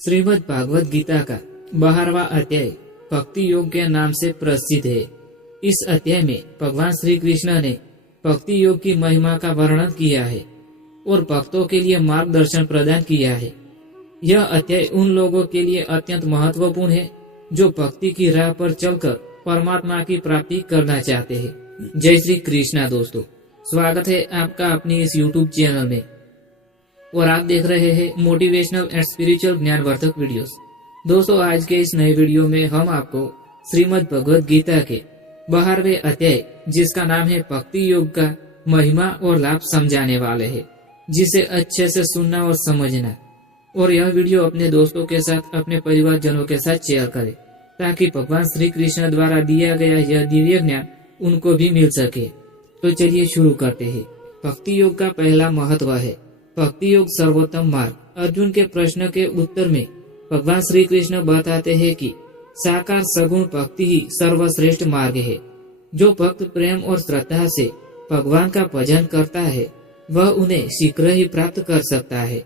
श्रीमद् भागवत गीता का 12वां अध्याय भक्ति योग के नाम से प्रसिद्ध है। इस अध्याय में भगवान श्री कृष्ण ने भक्ति योग की महिमा का वर्णन किया है और भक्तों के लिए मार्गदर्शन प्रदान किया है। यह अध्याय उन लोगों के लिए अत्यंत महत्वपूर्ण है जो भक्ति की राह पर चलकर परमात्मा की प्राप्ति करना चाहते हैं। जय श्री कृष्णा दोस्तों, स्वागत है आपका अपने इस YouTube चैनल में और आप देख रहे हैं मोटिवेशनल एंड स्पिरिचुअल ज्ञानवर्धक वीडियोस। दोस्तों, आज के इस नए वीडियो में हम आपको श्रीमद् भगवत गीता के 12वें अध्याय जिसका नाम है भक्ति योग का महिमा और लाभ समझाने वाले हैं, जिसे अच्छे से सुनना और समझना। और यह वीडियो अपने दोस्तों के साथ, अपने परिवारजनों के साथ शेयर करें ताकि भगवान श्री कृष्ण द्वारा दिया गया यह दिव्य ज्ञान उनको भी मिल सके। तो चलिए शुरू करते हैं। भक्ति योग का पहला महत्व है भक्ति योग सर्वोत्तम मार्ग। अर्जुन के प्रश्न के उत्तर में भगवान श्री कृष्ण बताते हैं कि साकार सगुण भक्ति ही सर्वश्रेष्ठ मार्ग है। जो भक्त प्रेम और श्रद्धा से भगवान का भजन करता है वह उन्हें शीघ्र ही प्राप्त कर सकता है।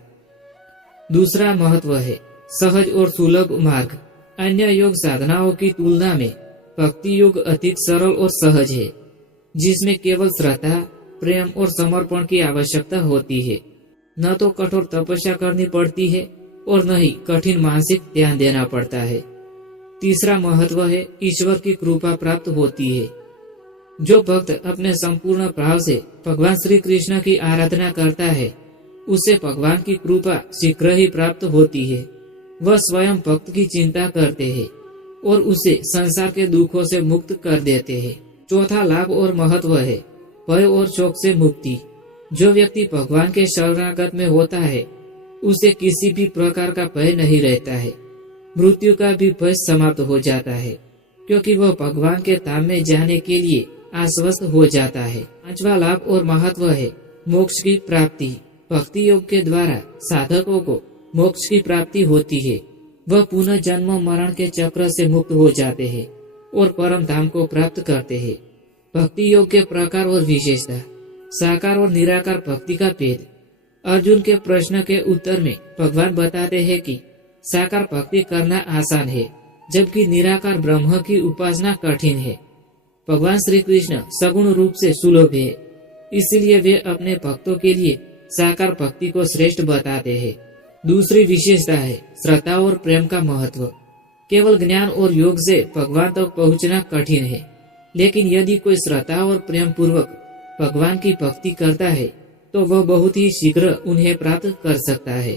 दूसरा महत्व है सहज और सुलभ मार्ग। अन्य योग साधनाओं की तुलना में भक्ति योग अधिक सरल और सहज है, जिसमें केवल श्रद्धा, प्रेम और समर्पण की आवश्यकता होती है। न तो कठोर तपस्या करनी पड़ती है और न ही कठिन मानसिक ध्यान देना पड़ता है। तीसरा महत्व है ईश्वर की कृपा प्राप्त होती है। जो भक्त अपने संपूर्ण भाव से भगवान श्री कृष्ण की आराधना करता है उसे भगवान की कृपा शीघ्र ही प्राप्त होती है। वह स्वयं भक्त की चिंता करते हैं और उसे संसार के दुखों से मुक्त कर देते हैं। चौथा लाभ और महत्व है भय और शोक से मुक्ति। जो व्यक्ति भगवान के शरणागत में होता है उसे किसी भी प्रकार का भय नहीं रहता है। मृत्यु का भी भय समाप्त हो जाता है क्योंकि वह भगवान के धाम में जाने के लिए आश्वस्त हो जाता है। पांचवा लाभ और महत्व है मोक्ष की प्राप्ति। भक्ति योग के द्वारा साधकों को मोक्ष की प्राप्ति होती है। वह पुनः जन्म मरण के चक्र से मुक्त हो जाते हैं और परम धाम को प्राप्त करते हैं। भक्ति योग के प्रकार और विशेषता। साकार और निराकार भक्ति का भेद। अर्जुन के प्रश्न के उत्तर में भगवान बताते हैं कि साकार भक्ति करना आसान है जबकि निराकार ब्रह्म की उपासना कठिन है। भगवान श्री कृष्ण सगुण रूप से सुलभ है, इसलिए वे अपने भक्तों के लिए साकार भक्ति को श्रेष्ठ बताते हैं। दूसरी विशेषता है श्रद्धा और प्रेम का महत्व। केवल ज्ञान और योग से भगवान तक पहुंचना कठिन है, लेकिन यदि कोई श्रद्धा और प्रेम पूर्वक भगवान की भक्ति करता है तो वह बहुत ही शीघ्र उन्हें प्राप्त कर सकता है।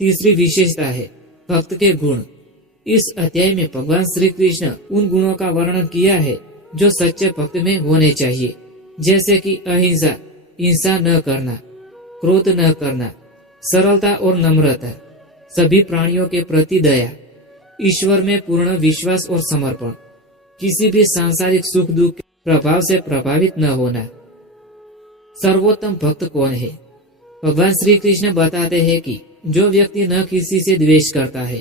तीसरी विशेषता है भक्त के गुण। इस अध्याय में भगवान श्री कृष्ण उन गुणों का वर्णन किया है जो सच्चे भक्त में होने चाहिए, जैसे कि अहिंसा, हिंसा न करना, क्रोध न करना, सरलता और नम्रता, सभी प्राणियों के प्रति दया, ईश्वर में पूर्ण विश्वास और समर्पण, किसी भी सांसारिक सुख दुख के प्रभाव से प्रभावित न होना। सर्वोत्तम भक्त कौन है? भगवान श्री कृष्ण बताते हैं कि जो व्यक्ति न किसी से द्वेष करता है,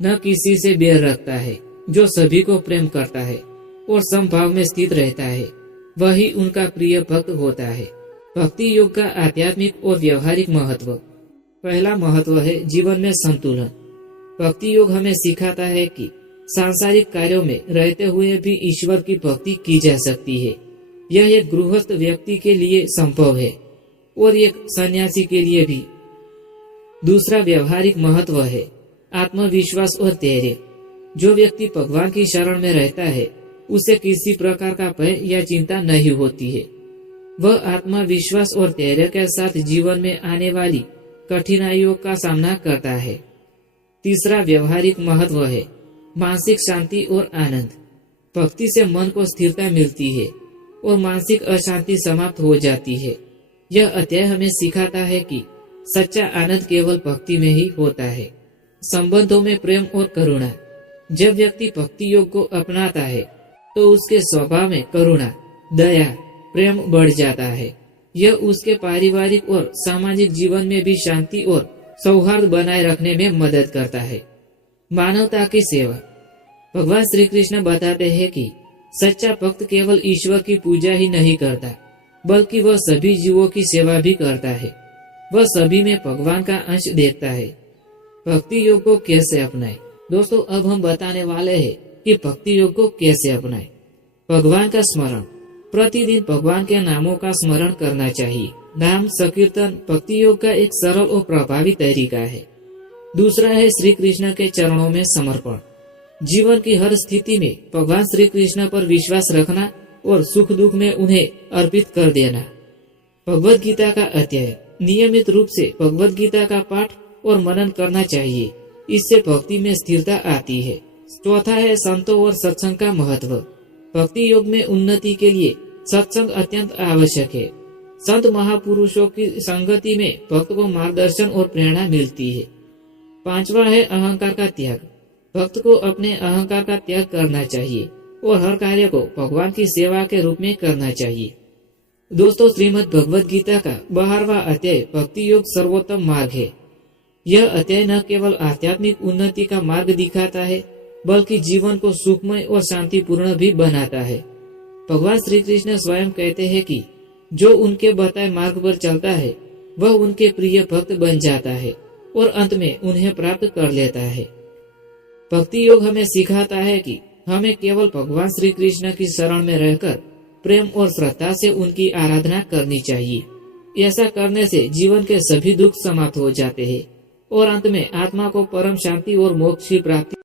न किसी से बैर रखता है, जो सभी को प्रेम करता है और समभाव में स्थित रहता है, वही उनका प्रिय भक्त होता है। भक्ति योग का आध्यात्मिक और व्यवहारिक महत्व। पहला महत्व है जीवन में संतुलन। भक्ति योग हमें सिखाता है कि सांसारिक कार्यों में रहते हुए भी ईश्वर की भक्ति की जा सकती है। यह एक गृहस्थ व्यक्ति के लिए संभव है और एक सन्यासी के लिए भी। दूसरा व्यवहारिक महत्व है आत्मविश्वास और धैर्य। जो व्यक्ति भगवान की शरण में रहता है उसे किसी प्रकार का भय या चिंता नहीं होती है। वह आत्मविश्वास और धैर्य के साथ जीवन में आने वाली कठिनाइयों का सामना करता है। तीसरा व्यवहारिक महत्व है मानसिक शांति और आनंद। भक्ति से मन को स्थिरता मिलती है और मानसिक अशांति समाप्त हो जाती है। यह अध्याय हमें सिखाता है कि सच्चा आनंद केवल भक्ति में ही होता है। संबंधों में प्रेम और करुणा। जब व्यक्ति भक्ति योग को अपनाता है तो उसके स्वभाव में करुणा, दया, प्रेम बढ़ जाता है। यह उसके पारिवारिक और सामाजिक जीवन में भी शांति और सौहार्द बनाए रखने में मदद करता है। मानवता की सेवा। भगवान श्री कृष्ण बताते हैं कि सच्चा भक्त केवल ईश्वर की पूजा ही नहीं करता बल्कि वह सभी जीवों की सेवा भी करता है। वह सभी में भगवान का अंश देखता है। भक्ति योग को कैसे अपनाएं? दोस्तों, अब हम बताने वाले हैं कि भक्ति योग को कैसे अपनाएं। भगवान का स्मरण, प्रतिदिन भगवान के नामों का स्मरण करना चाहिए। नाम संकीर्तन भक्ति योग का एक सरल और प्रभावी तरीका है। दूसरा है श्री कृष्ण के चरणों में समर्पण। जीवन की हर स्थिति में भगवान श्री कृष्ण पर विश्वास रखना और सुख दुख में उन्हें अर्पित कर देना। भगवद गीता का अध्ययन, नियमित रूप से भगवद गीता का पाठ और मनन करना चाहिए। इससे भक्ति में स्थिरता आती है। चौथा है संतों और सत्संग का महत्व। भक्ति योग में उन्नति के लिए सत्संग अत्यंत आवश्यक है। संत महापुरुषों की संगति में भक्त को मार्गदर्शन और प्रेरणा मिलती है। पांचवा है अहंकार का त्याग। भक्त को अपने अहंकार का त्याग करना चाहिए और हर कार्य को भगवान की सेवा के रूप में करना चाहिए। दोस्तों, श्रीमद् भगवद गीता का 12वां अध्याय भक्ति योग सर्वोत्तम मार्ग है। यह अध्याय न केवल आध्यात्मिक उन्नति का मार्ग दिखाता है, बल्कि जीवन को सुखमय और शांतिपूर्ण भी बनाता है। भगवान श्री कृष्ण स्वयं कहते हैं कि जो उनके बताए मार्ग पर चलता है वह उनके प्रिय भक्त बन जाता है और अंत में उन्हें प्राप्त कर लेता है। भक्ति योग हमें सिखाता है कि हमें केवल भगवान श्री कृष्ण की शरण में रहकर प्रेम और श्रद्धा से उनकी आराधना करनी चाहिए। ऐसा करने से जीवन के सभी दुख समाप्त हो जाते हैं और अंत में आत्मा को परम शांति और मोक्ष की प्राप्ति